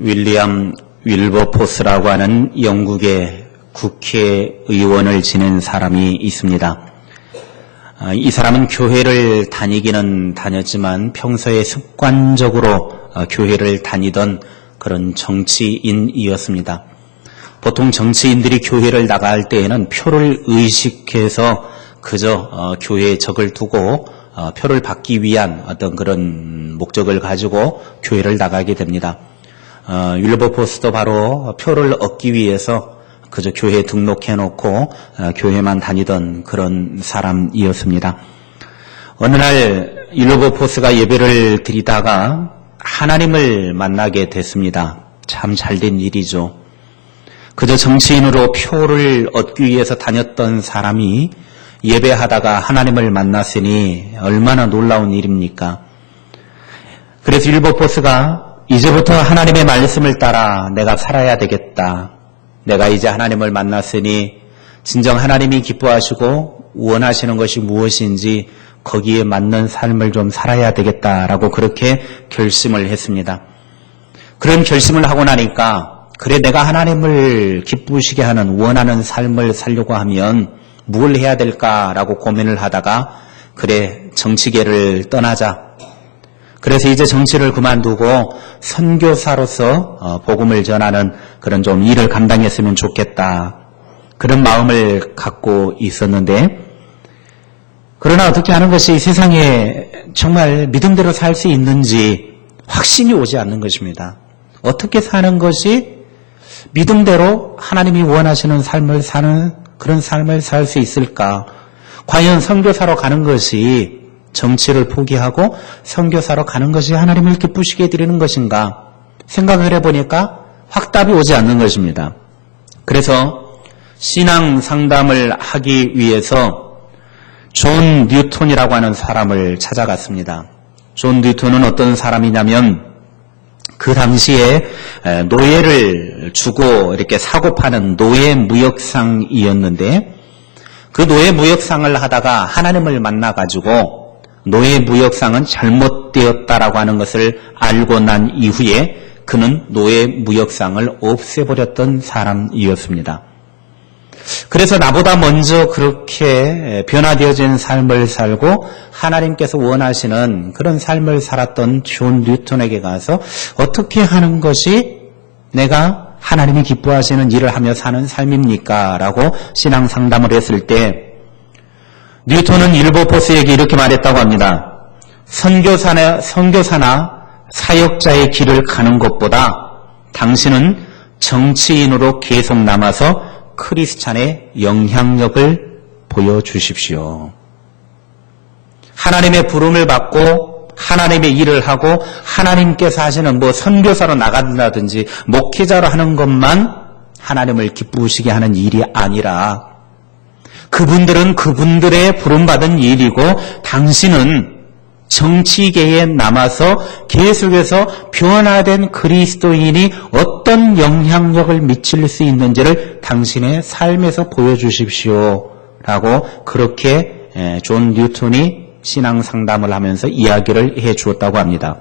윌리엄 윌버포스라고 하는 영국의 국회의원을 지낸 사람이 있습니다. 이 사람은 교회를 다니기는 다녔지만 평소에 습관적으로 교회를 다니던 그런 정치인이었습니다. 보통 정치인들이 교회를 나갈 때에는 표를 의식해서 그저 교회에 적을 두고 표를 받기 위한 어떤 그런 목적을 가지고 교회를 나가게 됩니다. 윌버포스도 바로 표를 얻기 위해서 그저 교회에 등록해놓고 교회만 다니던 그런 사람이었습니다. 어느 날 윌버포스가 예배를 드리다가 하나님을 만나게 됐습니다. 참 잘된 일이죠. 그저 정치인으로 표를 얻기 위해서 다녔던 사람이 예배하다가 하나님을 만났으니 얼마나 놀라운 일입니까? 그래서 윌버포스가 이제부터 하나님의 말씀을 따라 내가 살아야 되겠다. 내가 이제 하나님을 만났으니 진정 하나님이 기뻐하시고 원하시는 것이 무엇인지 거기에 맞는 삶을 좀 살아야 되겠다라고 그렇게 결심을 했습니다. 그런 결심을 하고 나니까 그래 내가 하나님을 기쁘시게 하는 원하는 삶을 살려고 하면 뭘 해야 될까라고 고민을 하다가 그래 정치계를 떠나자. 그래서 이제 정치를 그만두고 선교사로서 복음을 전하는 그런 좀 일을 감당했으면 좋겠다. 그런 마음을 갖고 있었는데 그러나 어떻게 하는 것이 이 세상에 정말 믿음대로 살 수 있는지 확신이 오지 않는 것입니다. 어떻게 사는 것이 믿음대로 하나님이 원하시는 삶을 사는 그런 삶을 살 수 있을까? 과연 선교사로 가는 것이 정치를 포기하고 선교사로 가는 것이 하나님을 기쁘시게 해드리는 것인가? 생각을 해보니까 확답이 오지 않는 것입니다. 그래서 신앙 상담을 하기 위해서 존 뉴턴이라고 하는 사람을 찾아갔습니다. 존 뉴턴은 어떤 사람이냐면 그 당시에 노예를 주고 이렇게 사고 파는 노예 무역상이었는데 그 노예 무역상을 하다가 하나님을 만나가지고 노예 무역상은 잘못되었다라고 하는 것을 알고 난 이후에 그는 노예 무역상을 없애버렸던 사람이었습니다. 그래서 나보다 먼저 그렇게 변화되어진 삶을 살고 하나님께서 원하시는 그런 삶을 살았던 존 뉴턴에게 가서 어떻게 하는 것이 내가 하나님이 기뻐하시는 일을 하며 사는 삶입니까? 라고 신앙 상담을 했을 때 뉴턴은 윌버포스에게 이렇게 말했다고 합니다. 선교사나 사역자의 길을 가는 것보다 당신은 정치인으로 계속 남아서 크리스찬의 영향력을 보여주십시오. 하나님의 부름을 받고 하나님의 일을 하고 하나님께서 하시는 선교사로 나간다든지 목회자로 하는 것만 하나님을 기쁘시게 하는 일이 아니라 그분들은 그분들의 부름받은 일이고 당신은 정치계에 남아서 계속해서 변화된 그리스도인이 어떤 영향력을 미칠 수 있는지를 당신의 삶에서 보여주십시오. 라고 그렇게 존 뉴턴이 신앙 상담을 하면서 이야기를 해 주었다고 합니다.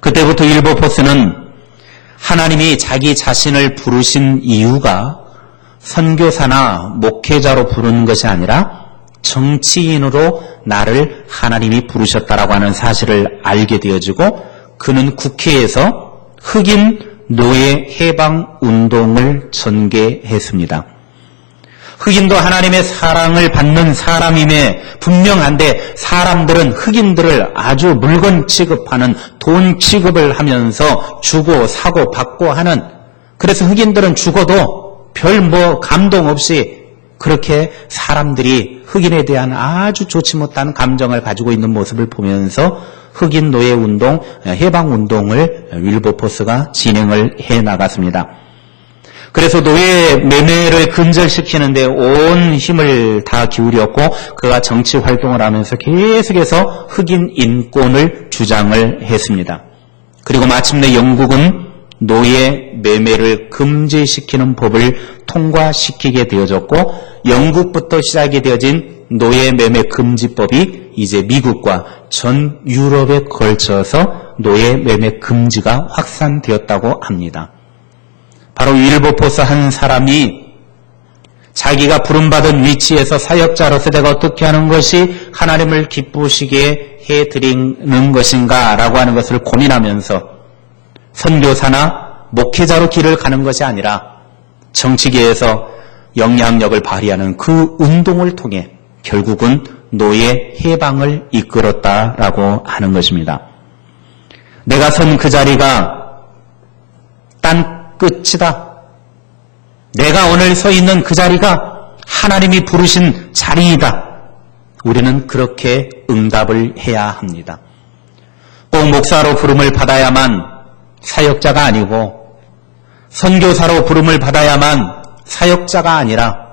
그때부터 윌버포스는 하나님이 자기 자신을 부르신 이유가 선교사나 목회자로 부르는 것이 아니라 정치인으로 나를 하나님이 부르셨다라고 하는 사실을 알게 되어지고 그는 국회에서 흑인 노예 해방 운동을 전개했습니다. 흑인도 하나님의 사랑을 받는 사람임에 분명한데 사람들은 흑인들을 아주 물건 취급하는 돈 취급을 하면서 주고 사고 받고 하는 그래서 흑인들은 죽어도 별 감동 없이 그렇게 사람들이 흑인에 대한 아주 좋지 못한 감정을 가지고 있는 모습을 보면서 흑인 노예 운동, 해방 운동을 윌버포스가 진행을 해 나갔습니다. 그래서 노예 매매를 근절시키는데 온 힘을 다 기울였고 그가 정치 활동을 하면서 계속해서 흑인 인권을 주장을 했습니다. 그리고 마침내 영국은 노예 매매를 금지시키는 법을 통과시키게 되어졌고 영국부터 시작이 되어진 노예 매매 금지법이 이제 미국과 전 유럽에 걸쳐서 노예 매매 금지가 확산되었다고 합니다. 바로 윌버포스 한 사람이 자기가 부름받은 위치에서 사역자로서 내가 어떻게 하는 것이 하나님을 기쁘시게 해드리는 것인가 라고 하는 것을 고민하면서 선교사나 목회자로 길을 가는 것이 아니라 정치계에서 영향력을 발휘하는 그 운동을 통해 결국은 노예 해방을 이끌었다라고 하는 것입니다. 내가 선 그 자리가 딴 끝이다. 내가 오늘 서 있는 그 자리가 하나님이 부르신 자리이다. 우리는 그렇게 응답을 해야 합니다. 꼭 목사로 부름을 받아야만 사역자가 아니고 선교사로 부름을 받아야만 사역자가 아니라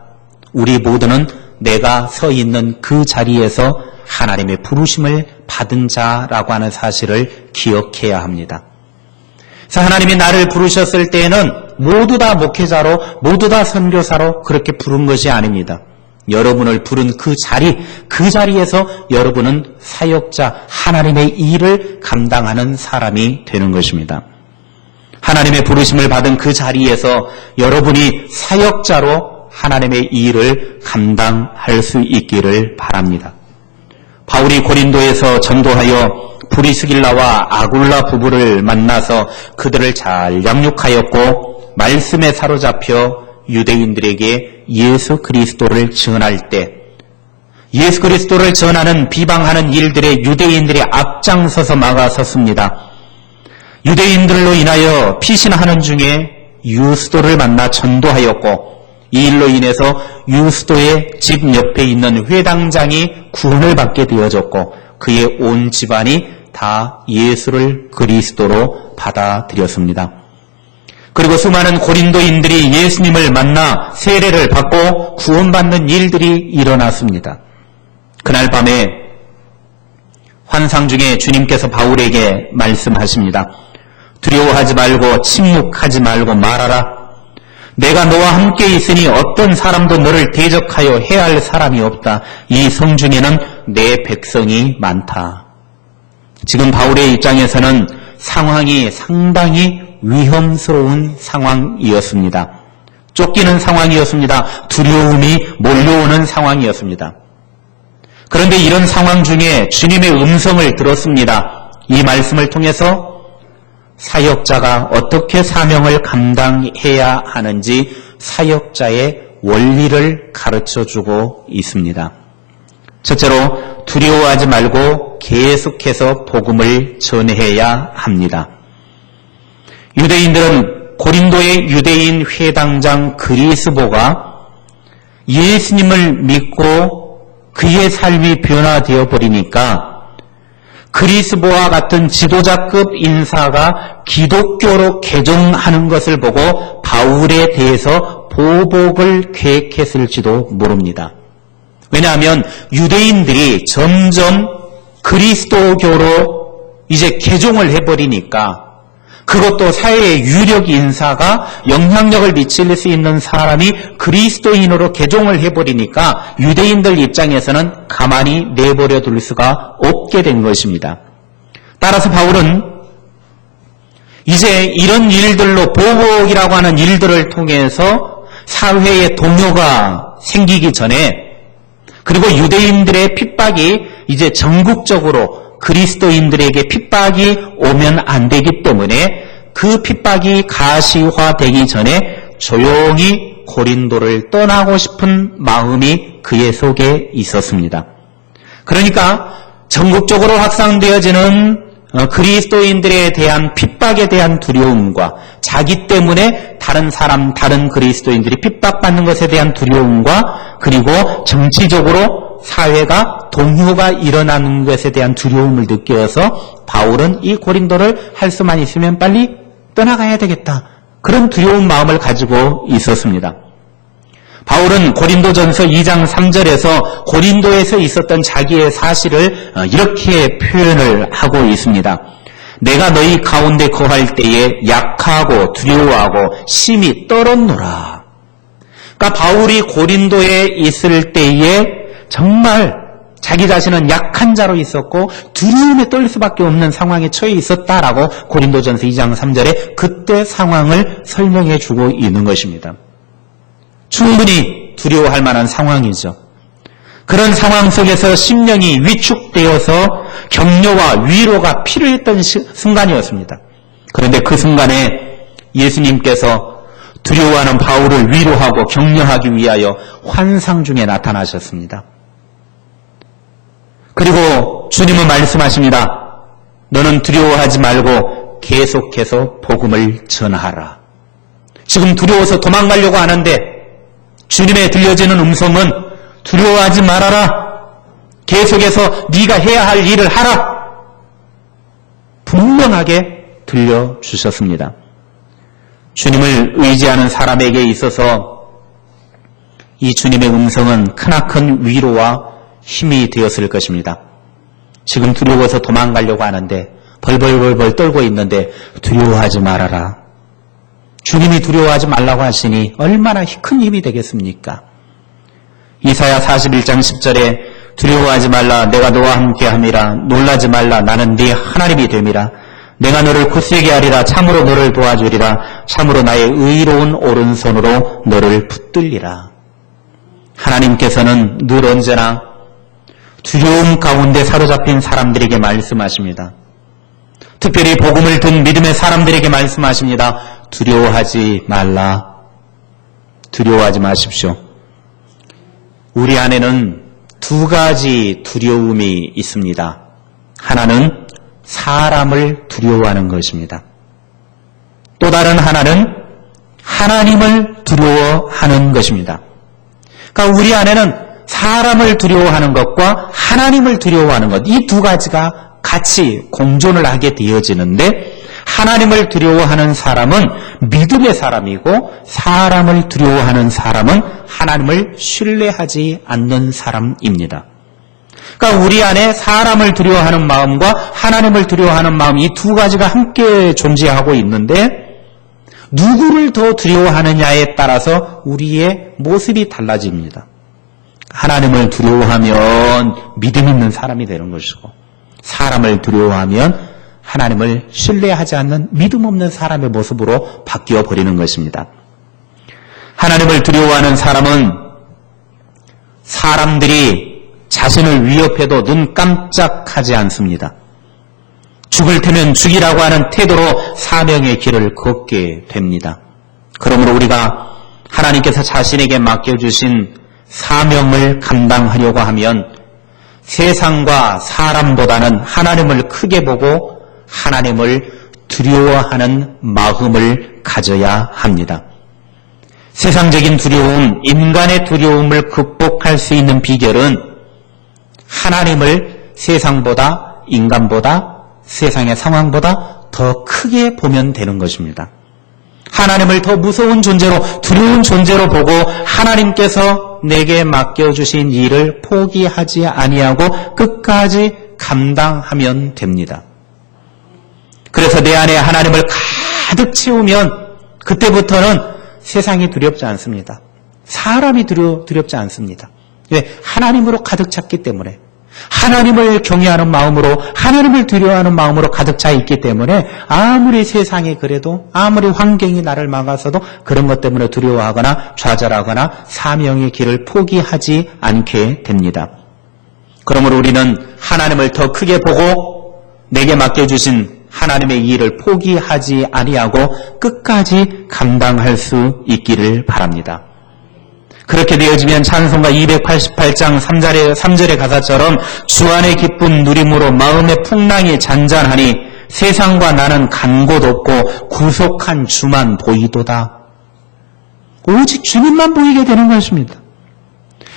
우리 모두는 내가 서 있는 그 자리에서 하나님의 부르심을 받은 자라고 하는 사실을 기억해야 합니다. 그래서 하나님이 나를 부르셨을 때에는 모두 다 목회자로, 모두 다 선교사로 그렇게 부른 것이 아닙니다. 여러분을 부른 그 자리에서 여러분은 사역자, 하나님의 일을 감당하는 사람이 되는 것입니다. 하나님의 부르심을 받은 그 자리에서 여러분이 사역자로 하나님의 일을 감당할 수 있기를 바랍니다. 바울이 고린도에서 전도하여 브리스길라와 아굴라 부부를 만나서 그들을 잘 양육하였고 말씀에 사로잡혀 유대인들에게 예수 그리스도를 전할 때 예수 그리스도를 전하는 비방하는 일들에 유대인들이 앞장서서 막아섰습니다. 유대인들로 인하여 피신하는 중에 유스도를 만나 전도하였고 이 일로 인해서 유스도의 집 옆에 있는 회당장이 구원을 받게 되어졌고 그의 온 집안이 다 예수를 그리스도로 받아들였습니다. 그리고 수많은 고린도인들이 예수님을 만나 세례를 받고 구원받는 일들이 일어났습니다. 그날 밤에 환상 중에 주님께서 바울에게 말씀하십니다. 두려워하지 말고 침묵하지 말고 말하라. 내가 너와 함께 있으니 어떤 사람도 너를 대적하여 해야 할 사람이 없다. 이 성중에는 내 백성이 많다. 지금 바울의 입장에서는 상황이 상당히 위험스러운 상황이었습니다. 쫓기는 상황이었습니다. 두려움이 몰려오는 상황이었습니다. 그런데 이런 상황 중에 주님의 음성을 들었습니다. 이 말씀을 통해서 사역자가 어떻게 사명을 감당해야 하는지 사역자의 원리를 가르쳐주고 있습니다. 첫째로 두려워하지 말고 계속해서 복음을 전해야 합니다. 유대인들은 고린도의 유대인 회당장 그리스보가 예수님을 믿고 그의 삶이 변화되어 버리니까 그리스보와 같은 지도자급 인사가 기독교로 개종하는 것을 보고 바울에 대해서 보복을 계획했을지도 모릅니다. 왜냐하면 유대인들이 점점 그리스도교로 이제 개종을 해버리니까 그것도 사회의 유력 인사가 영향력을 미칠 수 있는 사람이 그리스도인으로 개종을 해버리니까 유대인들 입장에서는 가만히 내버려 둘 수가 없게 된 것입니다. 따라서 바울은 이제 이런 일들로 보복이라고 하는 일들을 통해서 사회의 동요가 생기기 전에 그리고 유대인들의 핍박이 이제 전국적으로 그리스도인들에게 핍박이 오면 안 되기 때문에 그 핍박이 가시화되기 전에 조용히 고린도를 떠나고 싶은 마음이 그의 속에 있었습니다. 그러니까 전국적으로 확산되어지는 그리스도인들에 대한 핍박에 대한 두려움과 자기 때문에 다른 그리스도인들이 핍박받는 것에 대한 두려움과 그리고 정치적으로 사회가 동요가 일어나는 것에 대한 두려움을 느껴서 바울은 이 고린도를 할 수만 있으면 빨리 떠나가야 되겠다. 그런 두려운 마음을 가지고 있었습니다. 바울은 고린도전서 2장 3절에서 고린도에서 있었던 자기의 사실을 이렇게 표현을 하고 있습니다. 내가 너희 가운데 거할 때에 약하고 두려워하고 심히 떨었노라. 그러니까 바울이 고린도에 있을 때에 정말 자기 자신은 약한 자로 있었고 두려움에 떨릴 수밖에 없는 상황에 처해 있었다라고 고린도전서 2장 3절에 그때 상황을 설명해 주고 있는 것입니다. 충분히 두려워할 만한 상황이죠. 그런 상황 속에서 심령이 위축되어서 격려와 위로가 필요했던 순간이었습니다. 그런데 그 순간에 예수님께서 두려워하는 바울을 위로하고 격려하기 위하여 환상 중에 나타나셨습니다. 그리고 주님은 말씀하십니다. 너는 두려워하지 말고 계속해서 복음을 전하라. 지금 두려워서 도망가려고 하는데 주님의 들려지는 음성은 두려워하지 말아라. 계속해서 네가 해야 할 일을 하라. 분명하게 들려주셨습니다. 주님을 의지하는 사람에게 있어서 이 주님의 음성은 크나큰 위로와 힘이 되었을 것입니다. 지금 두려워서 도망가려고 하는데 벌벌벌벌 떨고 있는데 두려워하지 말아라. 주님이 두려워하지 말라고 하시니 얼마나 큰 힘이 되겠습니까? 이사야 41장 10절에 두려워하지 말라 내가 너와 함께함이라 놀라지 말라 나는 네 하나님이 됨이라 내가 너를 굳세게 하리라 참으로 너를 도와주리라 참으로 나의 의로운 오른손으로 너를 붙들리라. 하나님께서는 늘 언제나 두려움 가운데 사로잡힌 사람들에게 말씀하십니다. 특별히 복음을 든 믿음의 사람들에게 말씀하십니다. 두려워하지 말라. 두려워하지 마십시오. 우리 안에는 두 가지 두려움이 있습니다. 하나는 사람을 두려워하는 것입니다. 또 다른 하나는 하나님을 두려워하는 것입니다. 그러니까 우리 안에는 사람을 두려워하는 것과 하나님을 두려워하는 것, 이 두 가지가 같이 공존을 하게 되어지는데 하나님을 두려워하는 사람은 믿음의 사람이고 사람을 두려워하는 사람은 하나님을 신뢰하지 않는 사람입니다. 그러니까 우리 안에 사람을 두려워하는 마음과 하나님을 두려워하는 마음 이 두 가지가 함께 존재하고 있는데 누구를 더 두려워하느냐에 따라서 우리의 모습이 달라집니다. 하나님을 두려워하면 믿음 있는 사람이 되는 것이고 사람을 두려워하면 하나님을 신뢰하지 않는 믿음 없는 사람의 모습으로 바뀌어 버리는 것입니다. 하나님을 두려워하는 사람은 사람들이 자신을 위협해도 눈 깜짝하지 않습니다. 죽을 테면 죽이라고 하는 태도로 사명의 길을 걷게 됩니다. 그러므로 우리가 하나님께서 자신에게 맡겨주신 사명을 감당하려고 하면 세상과 사람보다는 하나님을 크게 보고 하나님을 두려워하는 마음을 가져야 합니다. 세상적인 두려움, 인간의 두려움을 극복할 수 있는 비결은 하나님을 세상보다, 인간보다, 세상의 상황보다 더 크게 보면 되는 것입니다. 하나님을 더 무서운 존재로, 두려운 존재로 보고 하나님께서 내게 맡겨주신 일을 포기하지 아니하고 끝까지 감당하면 됩니다. 그래서 내 안에 하나님을 가득 채우면 그때부터는 세상이 두렵지 않습니다. 사람이 두렵지 않습니다. 왜? 하나님으로 가득 찼기 때문에 하나님을 경외하는 마음으로 하나님을 두려워하는 마음으로 가득 차 있기 때문에 아무리 세상이 그래도 아무리 환경이 나를 막아서도 그런 것 때문에 두려워하거나 좌절하거나 사명의 길을 포기하지 않게 됩니다. 그러므로 우리는 하나님을 더 크게 보고 내게 맡겨주신 하나님의 일을 포기하지 아니하고 끝까지 감당할 수 있기를 바랍니다. 그렇게 되어지면 찬송가 288장 3절의 가사처럼 주 안의 기쁨 누림으로 마음의 풍랑이 잔잔하니 세상과 나는 간 곳 없고 구속한 주만 보이도다. 오직 주님만 보이게 되는 것입니다.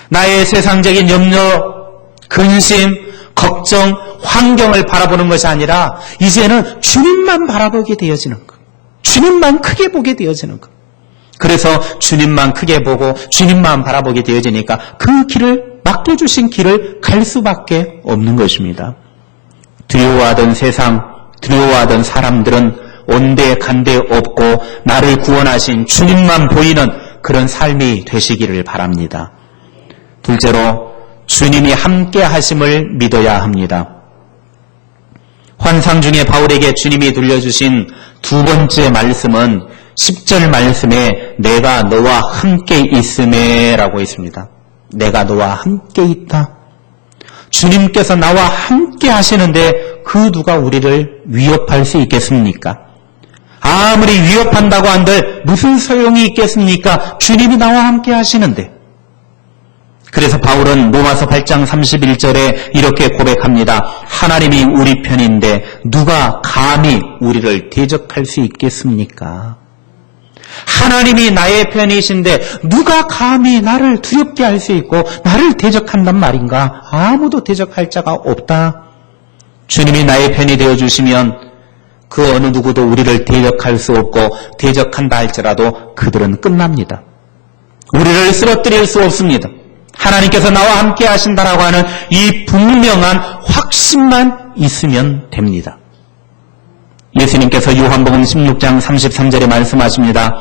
나의 세상적인 염려, 근심, 걱정, 환경을 바라보는 것이 아니라 이제는 주님만 바라보게 되어지는 것. 주님만 크게 보게 되어지는 것. 그래서 주님만 크게 보고 주님만 바라보게 되어지니까 그 길을 맡겨주신 길을 갈 수밖에 없는 것입니다. 두려워하던 세상, 두려워하던 사람들은 온데 간데 없고 나를 구원하신 주님만 보이는 그런 삶이 되시기를 바랍니다. 둘째로 주님이 함께 하심을 믿어야 합니다. 환상 중에 바울에게 주님이 들려주신 두 번째 말씀은 10절 말씀에 내가 너와 함께 있음에 라고 있습니다. 내가 너와 함께 있다. 주님께서 나와 함께 하시는데 그 누가 우리를 위협할 수 있겠습니까? 아무리 위협한다고 한들 무슨 소용이 있겠습니까? 주님이 나와 함께 하시는데. 그래서 바울은 로마서 8장 31절에 이렇게 고백합니다. 하나님이 우리 편인데 누가 감히 우리를 대적할 수 있겠습니까? 하나님이 나의 편이신데 누가 감히 나를 두렵게 할 수 있고 나를 대적한단 말인가? 아무도 대적할 자가 없다. 주님이 나의 편이 되어주시면 그 어느 누구도 우리를 대적할 수 없고 대적한다 할지라도 그들은 끝납니다. 우리를 쓰러뜨릴 수 없습니다. 하나님께서 나와 함께 하신다라고 하는 이 분명한 확신만 있으면 됩니다. 예수님께서 요한복음 16장 33절에 말씀하십니다.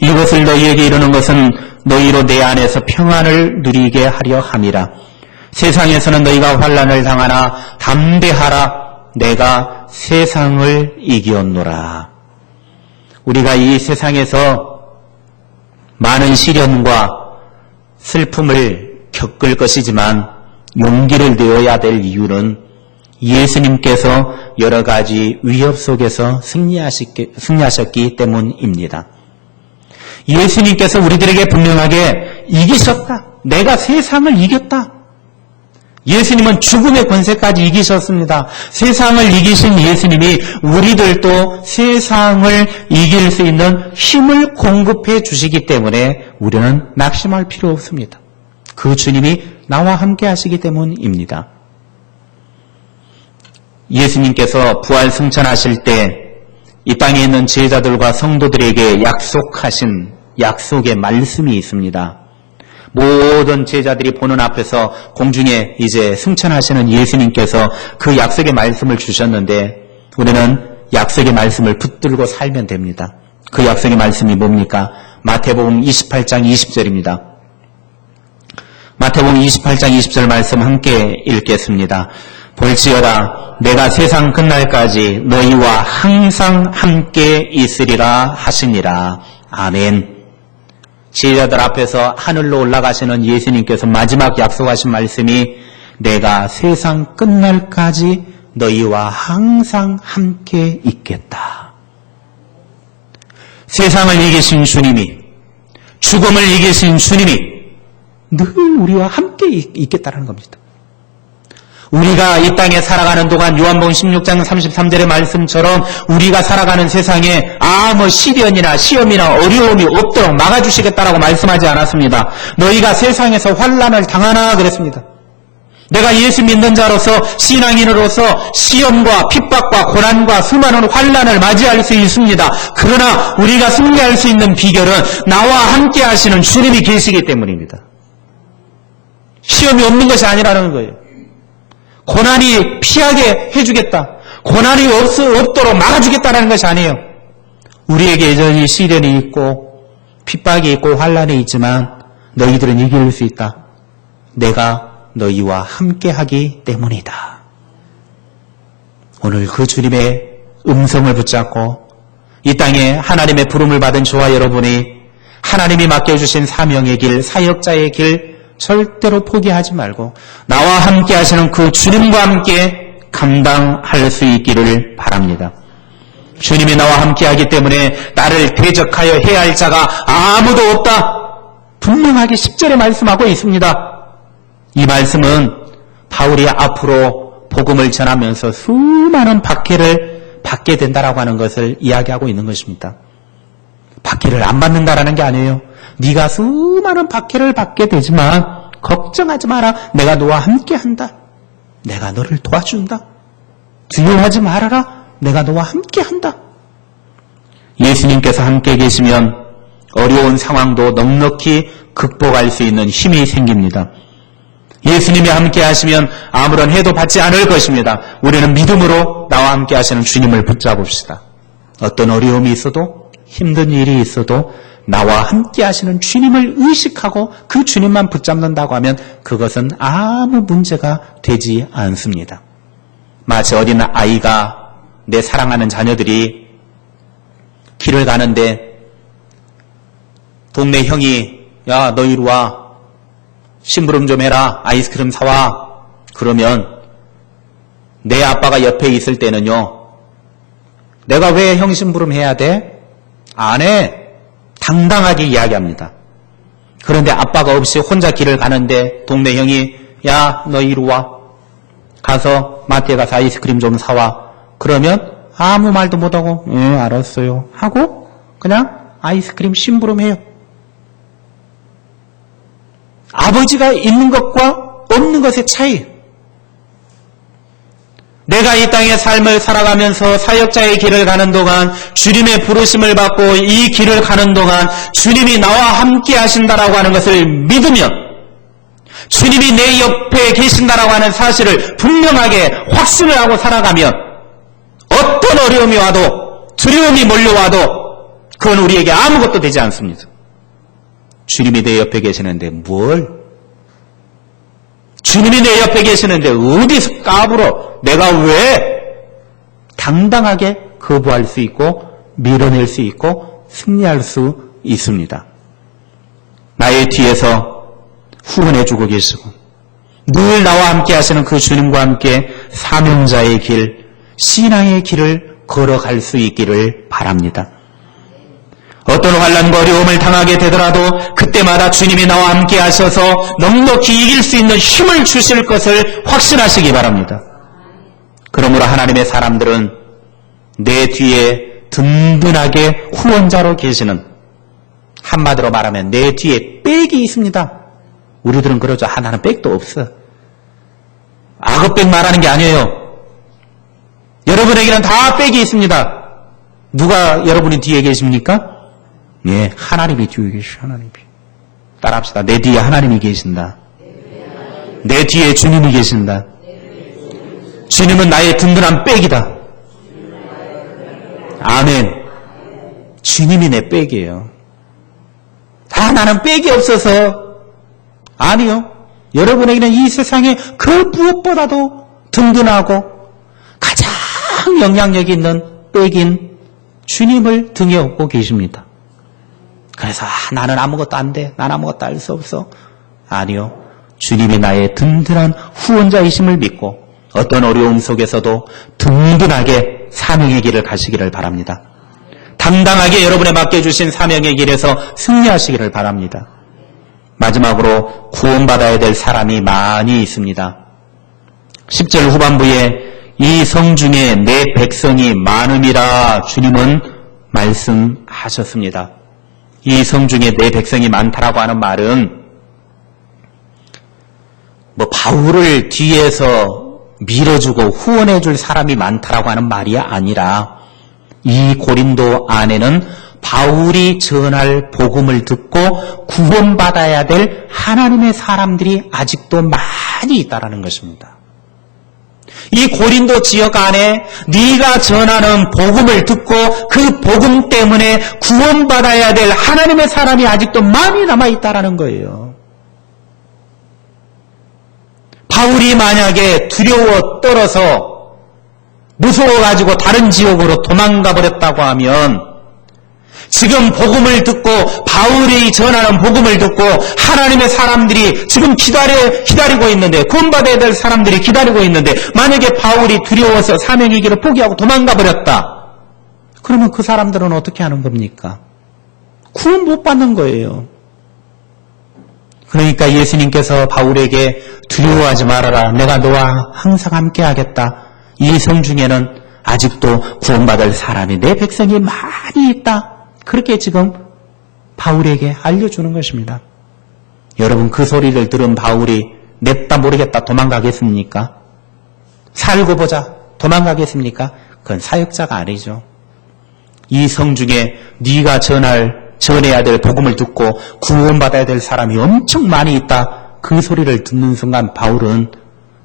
이것을 너희에게 이르는 것은 너희로 내 안에서 평안을 누리게 하려 함이라. 세상에서는 너희가 환난을 당하나 담대하라. 내가 세상을 이기었노라. 우리가 이 세상에서 많은 시련과 슬픔을 겪을 것이지만 용기를 내어야 될 이유는 예수님께서 여러 가지 위협 속에서 승리하셨기 때문입니다. 예수님께서 우리들에게 분명하게 이기셨다. 내가 세상을 이겼다. 예수님은 죽음의 권세까지 이기셨습니다. 세상을 이기신 예수님이 우리들도 세상을 이길 수 있는 힘을 공급해 주시기 때문에 우리는 낙심할 필요 없습니다. 그 주님이 나와 함께 하시기 때문입니다. 예수님께서 부활 승천하실 때 이 땅에 있는 제자들과 성도들에게 약속하신 약속의 말씀이 있습니다. 모든 제자들이 보는 앞에서 공중에 이제 승천하시는 예수님께서 그 약속의 말씀을 주셨는데 우리는 약속의 말씀을 붙들고 살면 됩니다. 그 약속의 말씀이 뭡니까? 마태복음 28장 20절입니다. 마태복음 28장 20절 말씀 함께 읽겠습니다. 볼지어다 내가 세상 끝날까지 너희와 항상 함께 있으리라 하시니라. 아멘. 제자들 앞에서 하늘로 올라가시는 예수님께서 마지막 약속하신 말씀이 내가 세상 끝날까지 너희와 항상 함께 있겠다. 세상을 이기신 주님이, 죽음을 이기신 주님이 늘 우리와 함께 있겠다는 겁니다. 우리가 이 땅에 살아가는 동안 요한복음 16장 33절의 말씀처럼 우리가 살아가는 세상에 아무 시련이나 시험이나 어려움이 없도록 막아주시겠다라고 말씀하지 않았습니다. 너희가 세상에서 환난을 당하나 그랬습니다. 내가 예수 믿는 자로서 신앙인으로서 시험과 핍박과 고난과 수많은 환난을 맞이할 수 있습니다. 그러나 우리가 승리할 수 있는 비결은 나와 함께 하시는 주님이 계시기 때문입니다. 시험이 없는 것이 아니라는 거예요. 고난이 피하게 해주겠다. 고난이 없도록 막아주겠다는 것이 아니에요. 우리에게 여전히 시련이 있고 핍박이 있고 환난이 있지만 너희들은 이길 수 있다. 내가 너희와 함께하기 때문이다. 오늘 그 주님의 음성을 붙잡고 이 땅에 하나님의 부름을 받은 저와 여러분이 하나님이 맡겨주신 사명의 길, 사역자의 길 절대로 포기하지 말고 나와 함께 하시는 그 주님과 함께 감당할 수 있기를 바랍니다. 주님이 나와 함께 하기 때문에 나를 대적하여 해야 할 자가 아무도 없다. 분명하게 10절에 말씀하고 있습니다. 이 말씀은 바울이 앞으로 복음을 전하면서 수많은 박해를 받게 된다라고 하는 것을 이야기하고 있는 것입니다. 박해를 안 받는다라는 게 아니에요. 네가 수많은 박해를 받게 되지만 걱정하지 마라. 내가 너와 함께 한다. 내가 너를 도와준다. 두려워하지 말아라. 내가 너와 함께 한다. 예수님께서 함께 계시면 어려운 상황도 넉넉히 극복할 수 있는 힘이 생깁니다. 예수님이 함께 하시면 아무런 해도 받지 않을 것입니다. 우리는 믿음으로 나와 함께 하시는 주님을 붙잡읍시다. 어떤 어려움이 있어도 힘든 일이 있어도 나와 함께 하시는 주님을 의식하고 그 주님만 붙잡는다고 하면 그것은 아무 문제가 되지 않습니다. 마치 어린 아이가, 내 사랑하는 자녀들이 길을 가는데 동네 형이 야, 너 이리 와, 심부름 좀 해라, 아이스크림 사와. 그러면 내 아빠가 옆에 있을 때는요, 내가 왜 형 심부름 해야 돼? 안 해. 당당하게 이야기합니다. 그런데 아빠가 없이 혼자 길을 가는데 동네 형이 야, 너 이리 와, 가서 마트에 가서 아이스크림 좀 사와. 그러면 아무 말도 못하고 예, 알았어요 하고 그냥 아이스크림 심부름해요. 아버지가 있는 것과 없는 것의 차이. 내가 이 땅의 삶을 살아가면서 사역자의 길을 가는 동안, 주님의 부르심을 받고 이 길을 가는 동안 주님이 나와 함께 하신다라고 하는 것을 믿으면, 주님이 내 옆에 계신다라고 하는 사실을 분명하게 확신을 하고 살아가면 어떤 어려움이 와도, 두려움이 몰려와도 그건 우리에게 아무것도 되지 않습니다. 주님이 내 옆에 계시는데 뭘? 주님이 내 옆에 계시는데 어디서 까불어? 내가 왜? 당당하게 거부할 수 있고 밀어낼 수 있고 승리할 수 있습니다. 나의 뒤에서 후원해주고 계시고 늘 나와 함께 하시는 그 주님과 함께 사명자의 길, 신앙의 길을 걸어갈 수 있기를 바랍니다. 어떤 환난과 어려움을 당하게 되더라도 그때마다 주님이 나와 함께 하셔서 넉넉히 이길 수 있는 힘을 주실 것을 확신하시기 바랍니다. 그러므로 하나님의 사람들은 내 뒤에 든든하게 후원자로 계시는, 한마디로 말하면 내 뒤에 백이 있습니다. 우리들은 그러죠. 나는 백도 없어. 악어백 말하는 게 아니에요. 여러분에게는 다 백이 있습니다. 누가 여러분이 뒤에 계십니까? 예, 하나님이 뒤에 계시오. 하나님이. 따라합시다. 내 뒤에 하나님이 계신다. 내 뒤에 주님이 계신다. 주님은 나의 든든한 백이다. 아멘. 주님이 내 백이에요. 나는 백이 없어서. 아니요. 여러분에게는 이 세상에 그 무엇보다도 든든하고 가장 영향력이 있는 백인 주님을 등에 업고 계십니다. 그래서 나는 아무것도 안 돼. 난 아무것도 할 수 없어. 아니요. 주님이 나의 든든한 후원자이심을 믿고 어떤 어려움 속에서도 든든하게 사명의 길을 가시기를 바랍니다. 당당하게 여러분의 맡겨주신 사명의 길에서 승리하시기를 바랍니다. 마지막으로 구원받아야 될 사람이 많이 있습니다. 10절 후반부에 이 성 중에 내 백성이 많음이라 주님은 말씀하셨습니다. 이 성 중에 내 백성이 많다라고 하는 말은 바울을 뒤에서 밀어주고 후원해줄 사람이 많다라고 하는 말이 아니라 이 고린도 안에는 바울이 전할 복음을 듣고 구원받아야 될 하나님의 사람들이 아직도 많이 있다라는 것입니다. 이 고린도 지역 안에 네가 전하는 복음을 듣고 그 복음 때문에 구원받아야 될 하나님의 사람이 아직도 많이 남아있다라는 거예요. 바울이 만약에 두려워 떨어서 무서워가지고 다른 지역으로 도망가 버렸다고 하면 지금 복음을 듣고 바울이 전하는 복음을 듣고 하나님의 사람들이 지금 기다리고 있는데, 구원받아야 될 사람들이 기다리고 있는데 만약에 바울이 두려워서 사명의 길을 포기하고 도망가 버렸다. 그러면 그 사람들은 어떻게 하는 겁니까? 구원 못 받는 거예요. 그러니까 예수님께서 바울에게 두려워하지 말아라. 내가 너와 항상 함께 하겠다. 이 성 중에는 아직도 구원받을 사람이 내 백성이 많이 있다. 그렇게 지금 바울에게 알려주는 것입니다. 여러분, 그 소리를 들은 바울이 냅다 모르겠다 도망가겠습니까? 살고 보자 도망가겠습니까? 그건 사역자가 아니죠. 이 성 중에 네가 전해야 될 복음을 듣고 구원받아야 될 사람이 엄청 많이 있다. 그 소리를 듣는 순간 바울은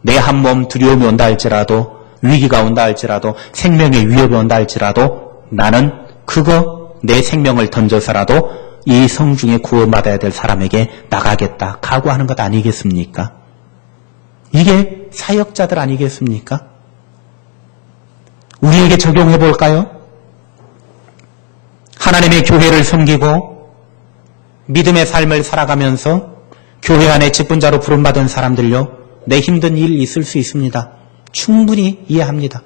내 한 몸 두려움이 온다 할지라도, 위기가 온다 할지라도, 생명의 위협이 온다 할지라도 나는 그거 내 생명을 던져서라도 이 성중에 구원받아야 될 사람에게 나가겠다 각오하는 것 아니겠습니까? 이게 사역자들 아니겠습니까? 우리에게 적용해 볼까요? 하나님의 교회를 섬기고 믿음의 삶을 살아가면서 교회 안에 직분자로 부름받은 사람들요, 내 힘든 일 있을 수 있습니다. 충분히 이해합니다.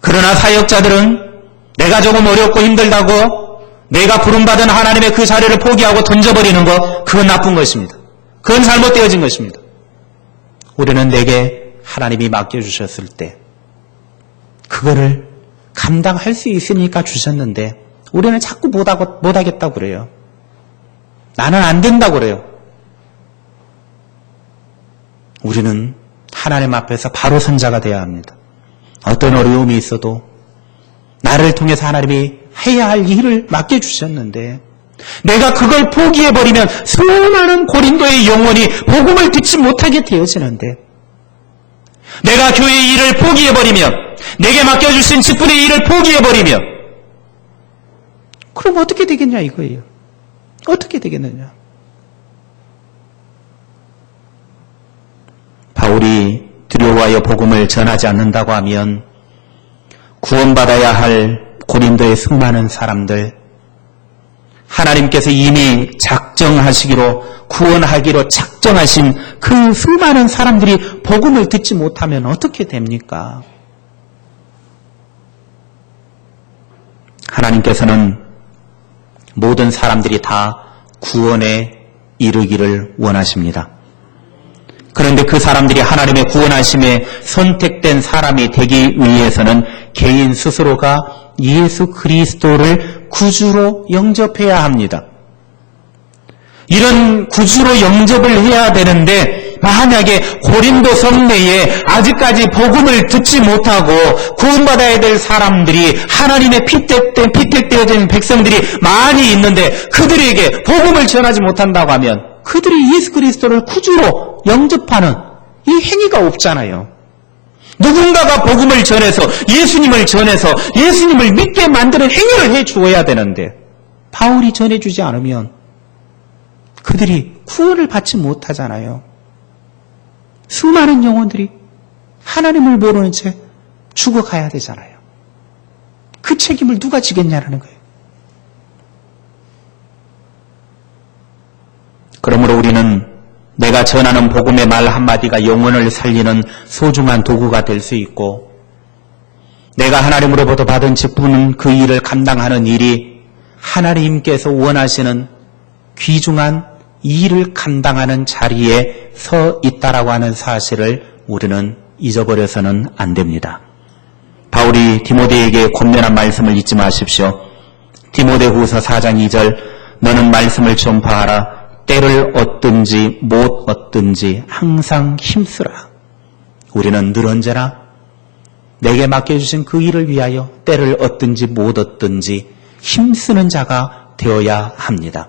그러나 사역자들은 내가 조금 어렵고 힘들다고 내가 부름받은 하나님의 그 자리를 포기하고 던져버리는 것, 그건 나쁜 것입니다. 그건 잘못되어진 것입니다. 우리는 내게 하나님이 맡겨주셨을 때 그거를 감당할 수 있으니까 주셨는데 우리는 자꾸 못하겠다고 그래요. 나는 안 된다고 그래요. 우리는 하나님 앞에서 바로 선자가 되어야 합니다. 어떤 어려움이 있어도 나를 통해서 하나님이 해야 할 일을 맡겨주셨는데 내가 그걸 포기해버리면 수많은 고린도의 영혼이 복음을 듣지 못하게 되어지는데, 내가 교회의 일을 포기해버리면, 내게 맡겨주신 직분의 일을 포기해버리면 그럼 어떻게 되겠냐 이거예요. 어떻게 되겠느냐. 바울이 두려워하여 복음을 전하지 않는다고 하면 구원받아야 할 고린도의 수많은 사람들, 하나님께서 이미 작정하시기로 구원하기로 작정하신 그 수많은 사람들이 복음을 듣지 못하면 어떻게 됩니까? 하나님께서는 모든 사람들이 다 구원에 이르기를 원하십니다. 그런데 그 사람들이 하나님의 구원하심에 선택된 사람이 되기 위해서는 개인 스스로가 예수 그리스도를 구주로 영접해야 합니다. 이런 구주로 영접을 해야 되는데 만약에 고린도 성내에 아직까지 복음을 듣지 못하고 구원받아야 될 사람들이, 하나님의 피택되어진 백성들이 많이 있는데 그들에게 복음을 전하지 못한다고 하면 그들이 예수 그리스도를 구주로 영접하는 이 행위가 없잖아요. 누군가가 복음을 전해서 예수님을 전해서 예수님을 믿게 만드는 행위를 해 주어야 되는데 바울이 전해주지 않으면 그들이 구원을 받지 못하잖아요. 수많은 영혼들이 하나님을 모르는 채 죽어가야 되잖아요. 그 책임을 누가 지겠냐라는 거예요. 그러므로 우리는 내가 전하는 복음의 말 한마디가 영혼을 살리는 소중한 도구가 될 수 있고, 내가 하나님으로부터 받은 직분은 그 일을 감당하는 일이 하나님께서 원하시는 귀중한 일을 감당하는 자리에 서 있다라고 하는 사실을 우리는 잊어버려서는 안 됩니다. 바울이 디모데에게 권면한 말씀을 잊지 마십시오. 디모데후서 4장 2절, 너는 말씀을 전파하라. 때를 얻든지 못 얻든지 항상 힘쓰라. 우리는 늘 언제나 내게 맡겨주신 그 일을 위하여 때를 얻든지 못 얻든지 힘쓰는 자가 되어야 합니다.